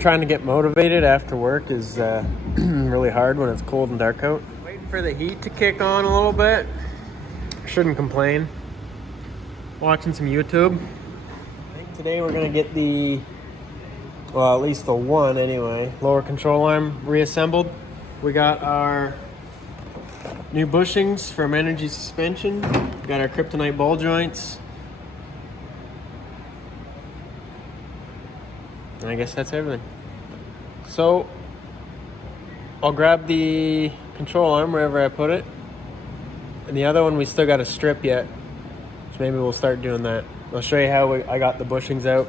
trying to get motivated after work is really hard when it's cold and dark out. Waiting for the heat to kick on a little bit. Shouldn't complain. Watching some YouTube. I think today we're gonna get well, at least the one anyway, lower control arm reassembled. We got our new bushings from Energy Suspension. We got our Kryptonite ball joints. And I guess that's everything. So I'll grab the control arm wherever I put it. And the other one we still got to strip yet. So maybe we'll start doing that. I'll show you how I got the bushings out.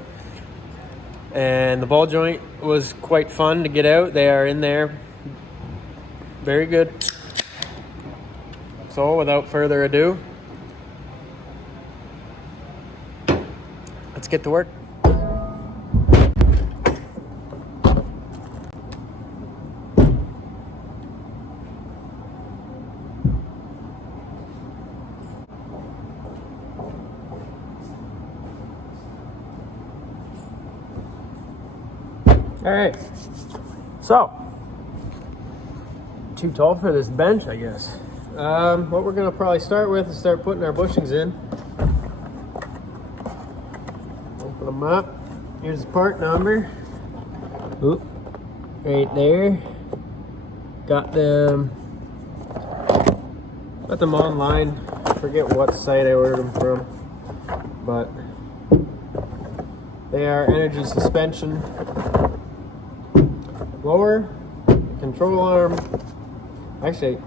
And the ball joint was quite fun to get out. They are in there. Very good. So without further ado, let's get to work. All right, so too tall for this bench, I guess. What we're gonna probably start with is start putting our bushings in. Open them up. Here's the part number. Oop, right there. Got them online. I forget what site I ordered them from, but they are Energy Suspension. Lower control arm. Actually,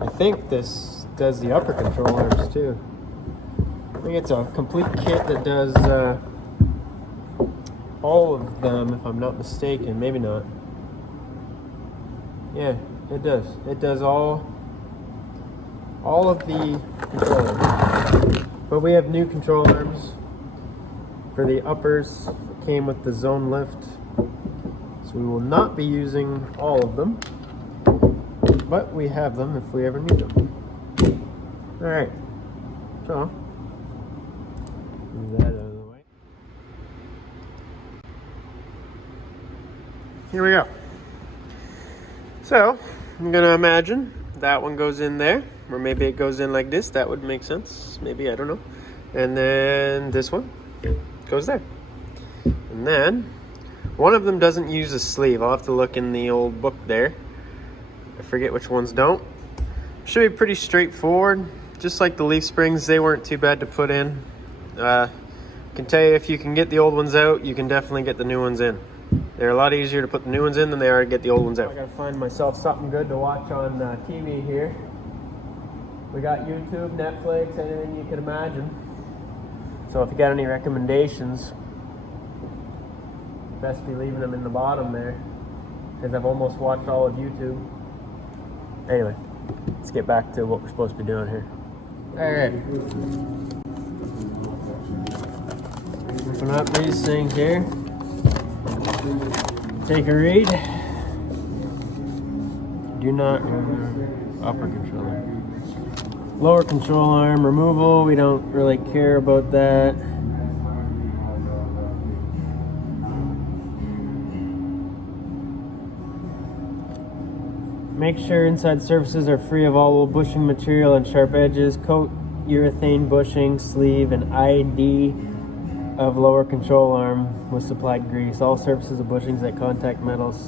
I think this does the upper control arms too. I think it's a complete kit that does all of them, if I'm not mistaken. Maybe not. Yeah, it does. It does all of the control arms. But we have new control arms for the uppers. It came with the zone lift. So we will not be using all of them, but we have them if we ever need them. All right, so move that out of the way. Here we go. So I'm gonna imagine that one goes in there, or maybe it goes in like this. That would make sense. Maybe, I don't know. And then this one goes there, and then one of them doesn't use a sleeve. I'll have to look in the old book there. I forget which ones don't. Should be pretty straightforward. Just like the leaf springs, they weren't too bad to put in. I can tell you, if you can get the old ones out, you can definitely get the new ones in. They're a lot easier to put the new ones in than they are to get the old ones out. I gotta find myself something good to watch on TV here. We got YouTube, Netflix, anything you can imagine. So if you got any recommendations, best be leaving them in the bottom there, because I've almost watched all of YouTube. Anyway, let's get back to what we're supposed to be doing here. All right. Open up these things here. Take a read. Do not remove upper control arm. Lower control arm removal, we don't really care about that. Make sure inside surfaces are free of all bushing material and sharp edges. Coat urethane bushing, sleeve, and ID of lower control arm with supplied grease. All surfaces of bushings that contact metals.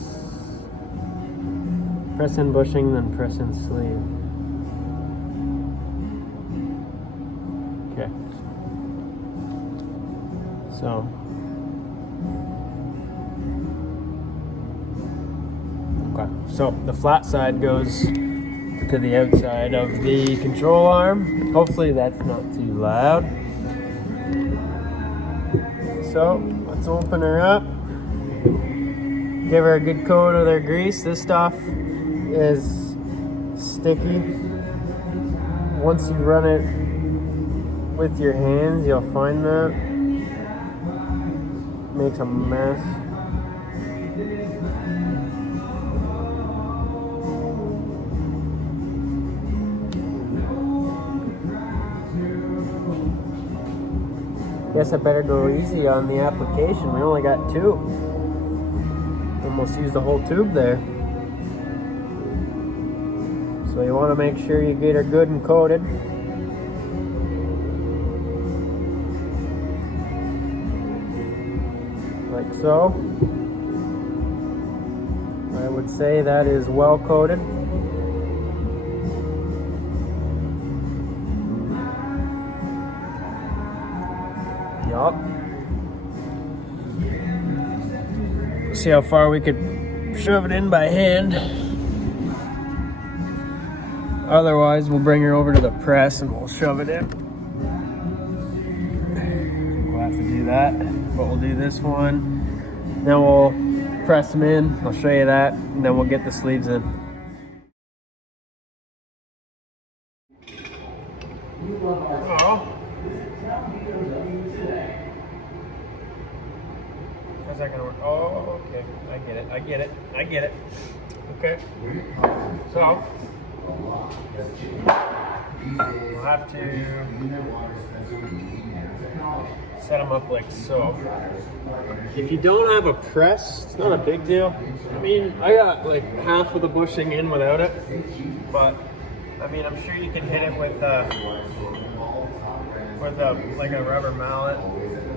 Press in bushing, then press in sleeve. Okay. So. So the flat side goes to the outside of the control arm. Hopefully that's not too loud. So let's open her up. Give her a good coat of their grease. This stuff is sticky. Once you run it with your hands, you'll find that makes a mess. Guess I better go easy on the application. We only got 2. Almost used the whole tube there. So you want to make sure you get her good and coated. Like so. I would say that is well coated. Yup. See how far we could shove it in by hand. Otherwise, we'll bring her over to the press and we'll shove it in. We'll have to do that, but we'll do this one. Then we'll press them in. I'll show you that, and then we'll get the sleeves in. Oh. How's that gonna work? Oh, okay. I get it. I get it. I get it. Okay. So we'll have to set them up like so. If you don't have a press, it's not a big deal. I mean, I got like half of the bushing in without it, but I mean, I'm sure you can hit it with like a rubber mallet.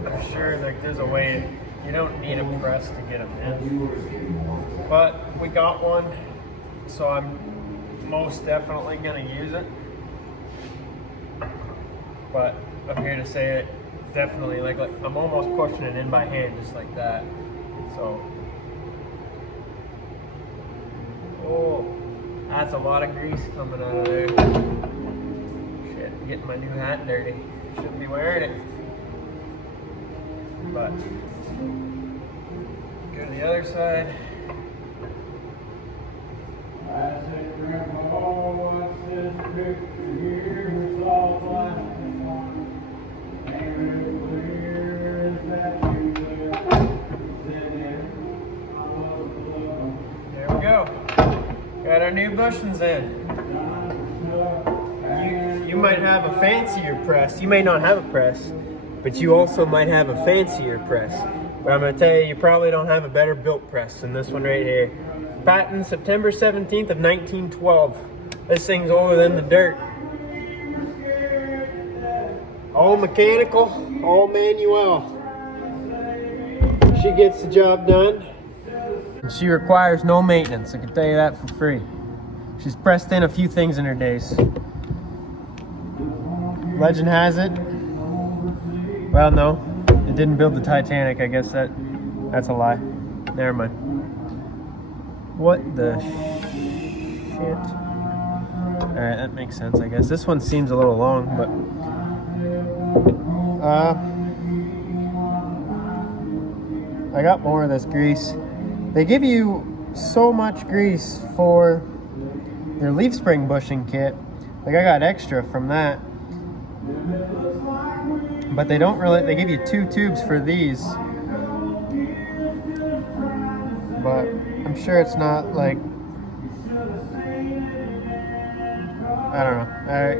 I'm sure like there's a way. You don't need a press to get them in, but we got one, so I'm most definitely gonna use it. But I'm here to say it definitely like I'm almost pushing it in by hand just like that. So oh, that's a lot of grease coming out of there. Shit, getting my new hat dirty. Shouldn't be wearing it. But go to the other side. There we go. Got our new bushings in. You might have a fancier press. You may not have a press, but you also might have a fancier press. But I'm gonna tell you, you probably don't have a better built press than this one right here. Patent September 17th of 1912. This thing's older than the dirt. All mechanical, all manual. She gets the job done. And she requires no maintenance, I can tell you that for free. She's pressed in a few things in her days. Legend has it, well no, it didn't build the Titanic. I guess that's a lie. Never mind. What the shit? Alright, that makes sense, I guess. This one seems a little long, but I got more of this grease. They give you so much grease for their leaf spring bushing kit. Like I got extra from that. But they don't really, they give you 2 tubes for these. But I'm sure it's not like, I don't know. I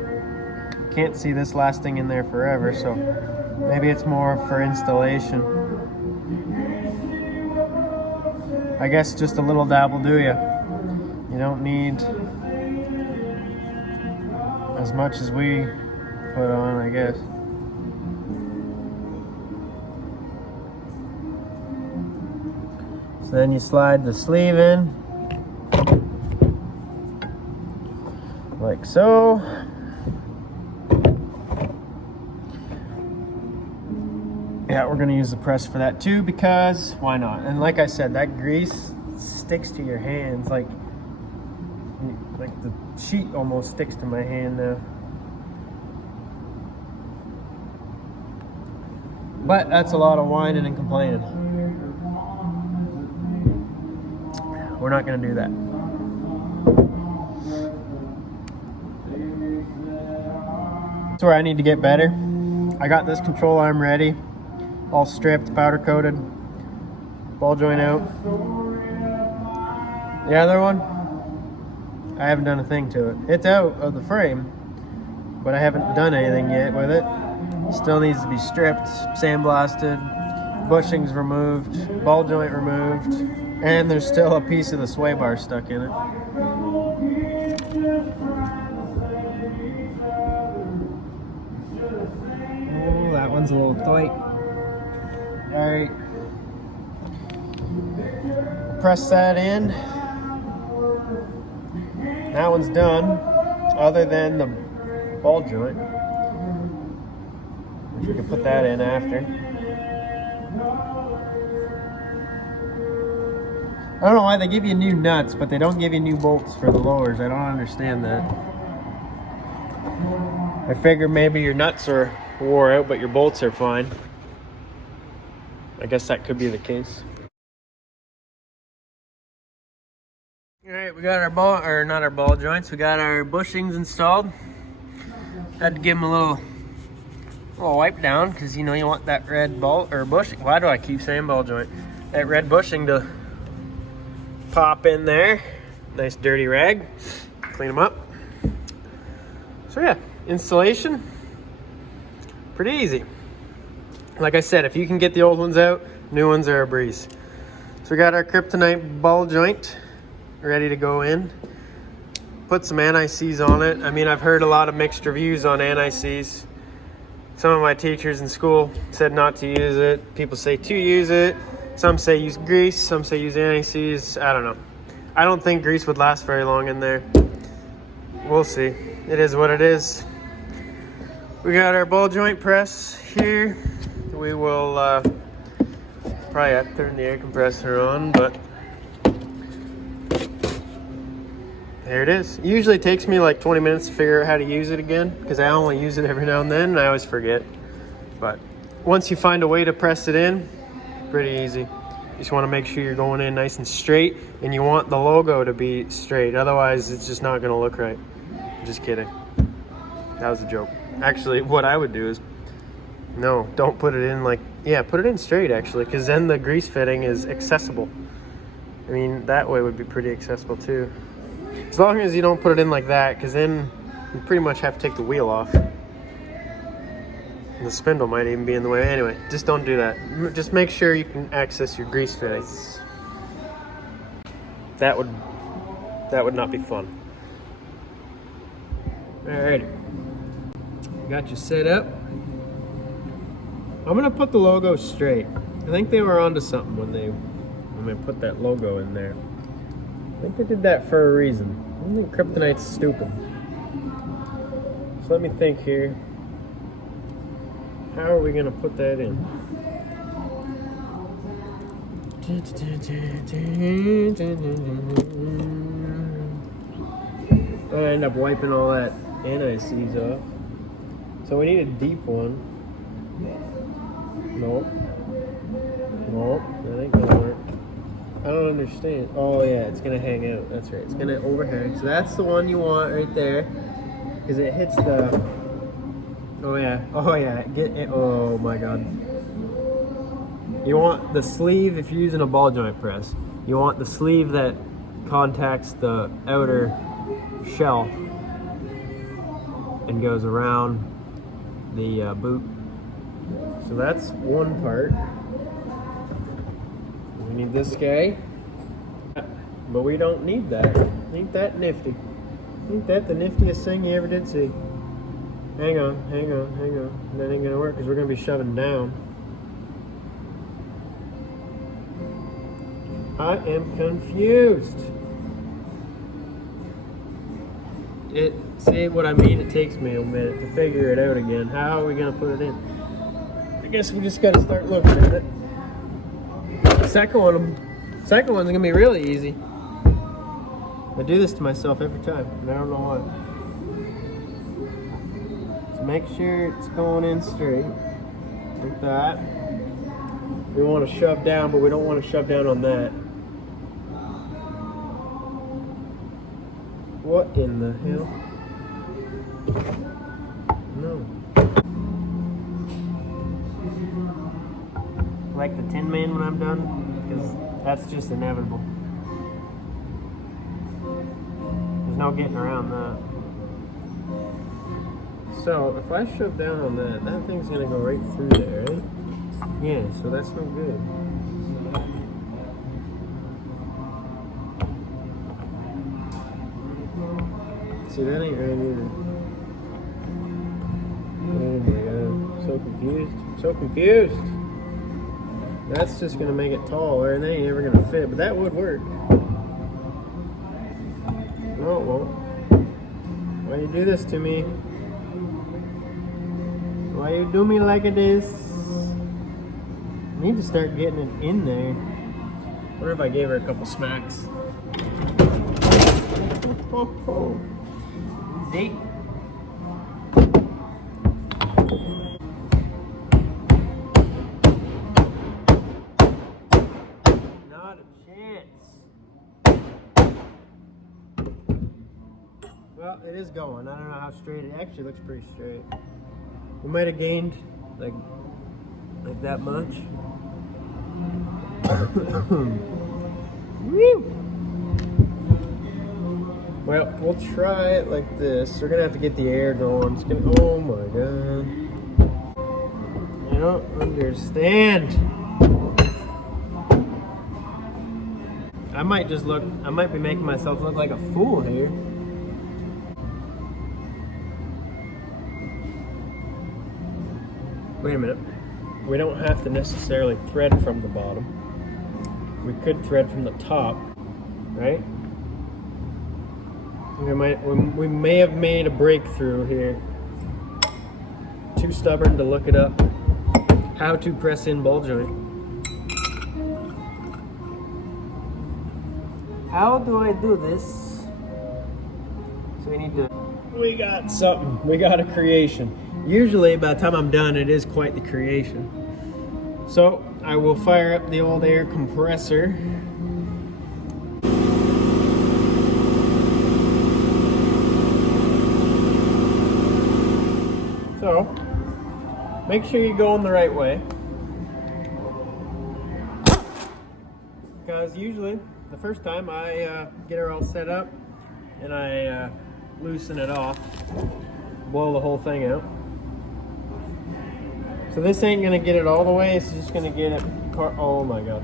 can't see this lasting in there forever, so maybe it's more for installation. I guess just a little dab will do you. You don't need as much as we put on, I guess. So then you slide the sleeve in like so. Yeah, we're gonna use the press for that too, because why not? And like I said, that grease sticks to your hands, like the sheet almost sticks to my hand now. But that's a lot of whining and complaining. We're not gonna do that. That's where I need to get better. I got this control arm ready, all stripped, powder coated, ball joint out. The other one, I haven't done a thing to it. It's out of the frame, but I haven't done anything yet with it. Still needs to be stripped, sandblasted, bushings removed, ball joint removed, And there's still a piece of the sway bar stuck in it. Oh, that one's a little tight. Alright. Press that in. That one's done, other than the ball joint, which we can put that in after. I don't know why they give you new nuts, but they don't give you new bolts for the lowers. I don't understand that. I figure maybe your nuts are wore out, but your bolts are fine. I guess that could be the case. Alright, we got our ball, or not our ball joints, we got our bushings installed. Had to give them a little wipe down, because you know you want that red ball, or bushing, why do I keep saying ball joint? That red bushing to pop in there. Nice dirty rag, clean them up. So yeah, installation, pretty easy. Like I said, if you can get the old ones out, new ones are a breeze. So we got our Kryptonite ball joint ready to go in. Put some anti-seize on it. I mean, I've heard a lot of mixed reviews on anti-seize. Some of my teachers in school said not to use it. People say to use it. Some say use grease, some say use anti-seize. I don't know. I don't think grease would last very long in there. We'll see. It is what it is. We got our ball joint press here. We will probably have to turn the air compressor on, but there it is. It usually takes me like 20 minutes to figure out how to use it again, because I only use it every now and then and I always forget. But once you find a way to press it in, pretty easy. You just want to make sure you're going in nice and straight, and you want the logo to be straight. Otherwise, it's just not going to look right. I'm just kidding. That was a joke. Actually, what I would do is, no, don't put it in like, yeah, put it in straight actually, because then the grease fitting is accessible. I mean, that way would be pretty accessible too. As long as you don't put it in like that, because then you pretty much have to take the wheel off. And the spindle might even be in the way. Anyway, just don't do that. Just make sure you can access your grease fittings. That would not be fun. Alrighty. Got you set up. I'm gonna put the logo straight. I think they were onto something when they put that logo in there. I think they did that for a reason. I don't think Kryptonite's stupid. So let me think here. How are we gonna put that in? I end up wiping all that anti-seize off. So we need a deep one. Nope. Nope, that ain't gonna work. I don't understand. Oh yeah, it's gonna hang out. That's right. It's gonna overhang. So that's the one you want right there, because it hits the. Oh yeah. Oh yeah. Get it. Oh my god. You want the sleeve if you're using a ball joint press. You want the sleeve that contacts the outer shell and goes around the boot. So that's one part. We need this guy, but we don't need that. Ain't that nifty? Ain't that the niftiest thing you ever did see? Hang on, hang on, hang on. That ain't gonna work because we're gonna be shoving down. I am confused. See what I mean? It takes me a minute to figure it out again. How are we gonna put it in? I guess we just gotta start looking at it. The second one's gonna be really easy. I do this to myself every time, and I don't know why. So make sure it's going in straight, like that. We want to shove down, but we don't want to shove down on that. What in the hell? No. Like the Tin Man when I'm done, because that's just inevitable. There's no getting around that. So if I shove down on that, that thing's gonna go right through there, right? Yeah, so that's no good. See, that ain't right either. Oh my god, so confused. So confused. That's just gonna make it taller, and that ain't ever gonna fit, but that would work. No, it won't. Why you do this to me? Why you do me like this? I need to start getting it in there. What if I gave her a couple smacks? Easy. Not a chance. Well, it is going. I don't know how straight it actually looks. Pretty straight. We might have gained like that much. Woo! Well, we'll try it like this. We're gonna have to get the air going. It's gonna. Oh my god! I don't understand. I might just look. I might be making myself look like a fool here. Wait a minute. We don't have to necessarily thread from the bottom. We could thread from the top, right? We may have made a breakthrough here. Too stubborn to look it up. How to press in ball joint. How do I do this? So we got something. We got a creation. Usually by the time I'm done, it is quite the creation. So I will fire up the old air compressor. So make sure you're going the right way. Because usually the first time I get her all set up and I loosen it off, blow the whole thing out. So this ain't gonna get it all the way, it's just gonna get it, oh my god.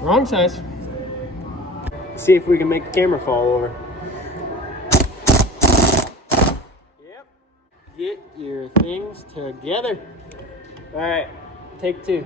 Wrong size. See if we can make the camera fall over. Yep. Get your things together. All right, take two.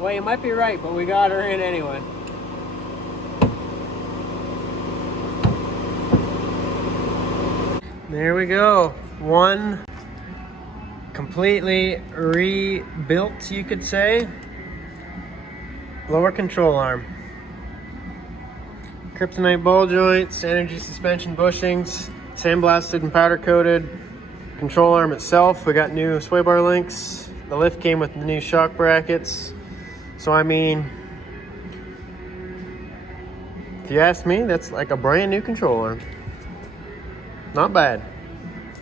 Well, you might be right, but we got her in anyway. There we go. One completely rebuilt, you could say, lower control arm. Kryptonite ball joints, energy suspension bushings, sandblasted and powder coated. Control arm itself, we got new sway bar links. The lift came with the new shock brackets. So I mean, if you ask me, that's like a brand new control arm. Not bad.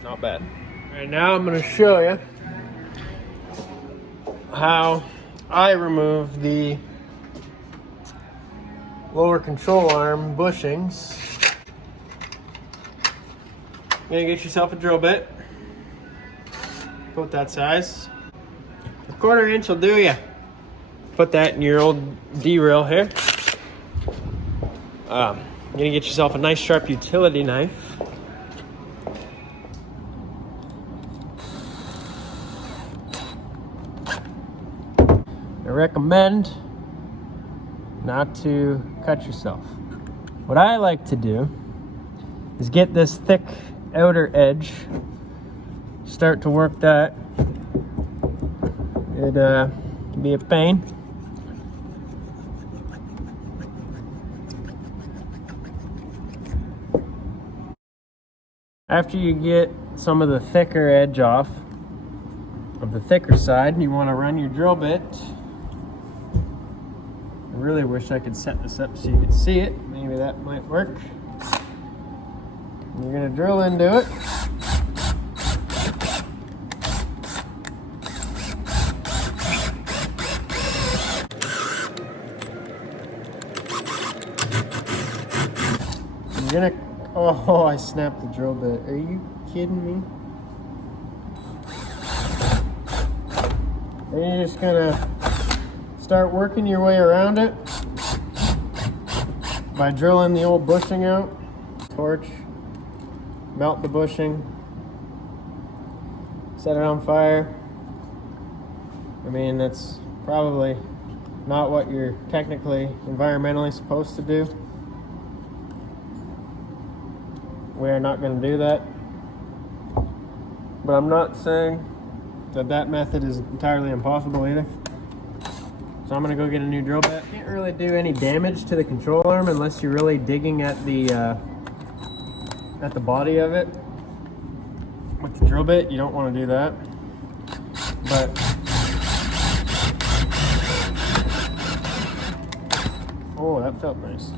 Not bad. All right, now I'm gonna show you how I remove the lower control arm bushings. You're gonna get yourself a drill bit. Put that size. A 1/4 inch will do ya. Put that in your old D-rail here. You're gonna get yourself a nice sharp utility knife. I recommend not to cut yourself. What I like to do is get this thick outer edge, start to work that. It can be a pain. After you get some of the thicker edge off of the thicker side, you want to run your drill bit. I really wish I could set this up so you could see it. Maybe that might work. You're going to drill into it. You're going to... Oh, I snapped the drill bit. Are you kidding me? And you're just going to start working your way around it by drilling the old bushing out. Torch, melt the bushing, set it on fire. I mean, that's probably not what you're technically environmentally supposed to do. We're not going to do that. But I'm not saying that that method is entirely impossible either. So I'm going to go get a new drill bit. Can't really do any damage to the control arm unless you're really digging at the body of it. With the drill bit, you don't want to do that. But oh, that felt nice.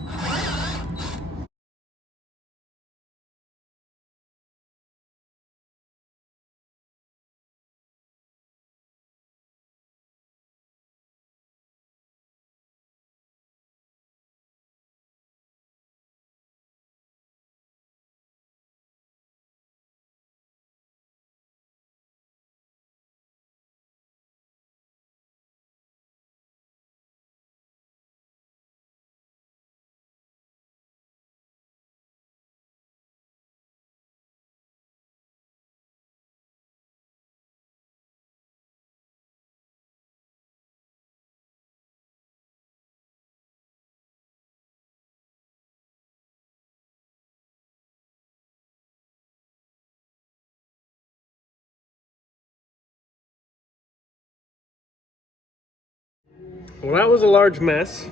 Well, that was a large mess.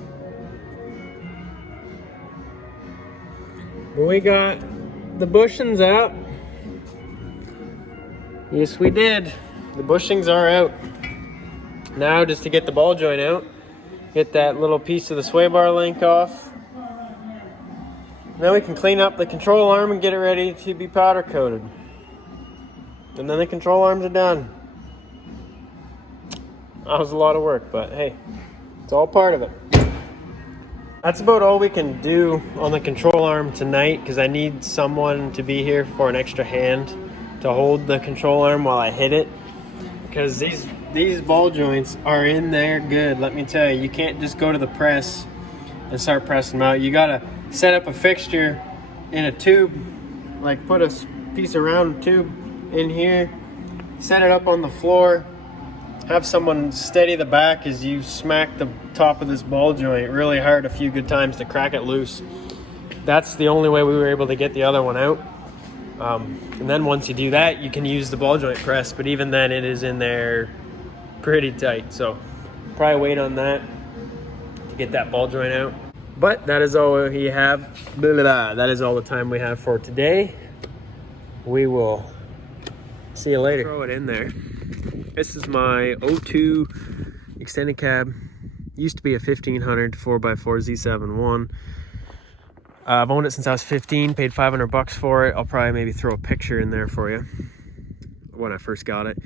We got the bushings out. Yes, we did. The bushings are out. Now, just to get the ball joint out, get that little piece of the sway bar link off. Then we can clean up the control arm and get it ready to be powder coated. And then the control arms are done. That was a lot of work, but hey, it's all part of it. That's about all we can do on the control arm tonight, because I need someone to be here for an extra hand to hold the control arm while I hit it. Because these ball joints are in there good, let me tell you. You can't just go to the press and start pressing them out. You gotta set up a fixture in a tube, like put a piece of round tube in here, set it up on the floor, have someone steady the back as you smack the top of this ball joint really hard a few good times to crack it loose. That's the only way we were able to get the other one out. And then once you do that, you can use the ball joint press, but even then it is in there pretty tight. So probably wait on that to get that ball joint out. But that is all we have. That is all the time we have for today. We will see you later. Throw it in there. This is my 02 extended cab. Used to be a 1500 4x4 Z71. I've owned it since I was 15, paid $500 for it. I'll probably maybe throw a picture in there for you when I first got it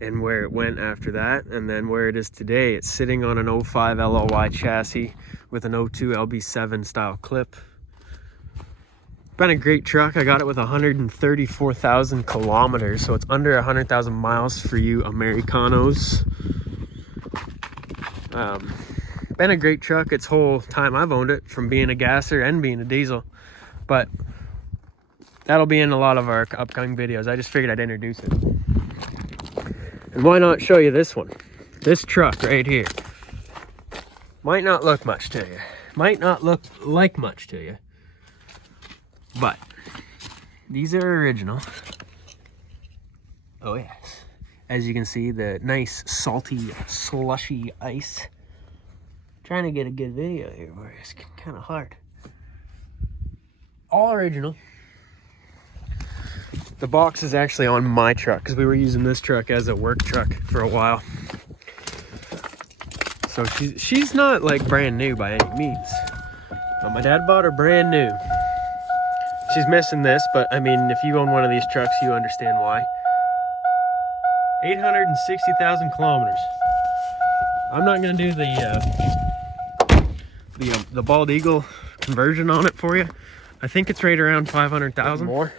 and where it went after that, and then where it is today. It's sitting on an 05 LLY chassis with an 02 LB7 style clip. Been a great truck. I got it with 134,000 kilometers, so it's under 100,000 miles for you Americanos. Been a great truck its whole time I've owned it, from being a gasser and being a diesel. But that'll be in a lot of our upcoming videos. I just figured I'd introduce it. And why not show you this one? This truck right here. Might not look much to you. Might not look like much to you. But these are original. Oh yes. As you can see, the nice salty slushy ice. Trying to get a good video here, but it's kind of hard. All original. The box is actually on my truck because we were using this truck as a work truck for a while. So she's not like brand new by any means. But my dad bought her brand new. She's missing this, but I mean, if you own one of these trucks, you understand why. 860,000 kilometers. I'm not gonna do the bald eagle conversion on it for you. I think it's right around 500,000 more.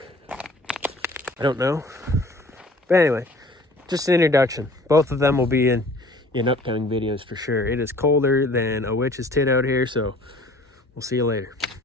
I don't know. But anyway, just an introduction. Both of them will be in upcoming videos for sure. It is colder than a witch's tit out here, so we'll see you later.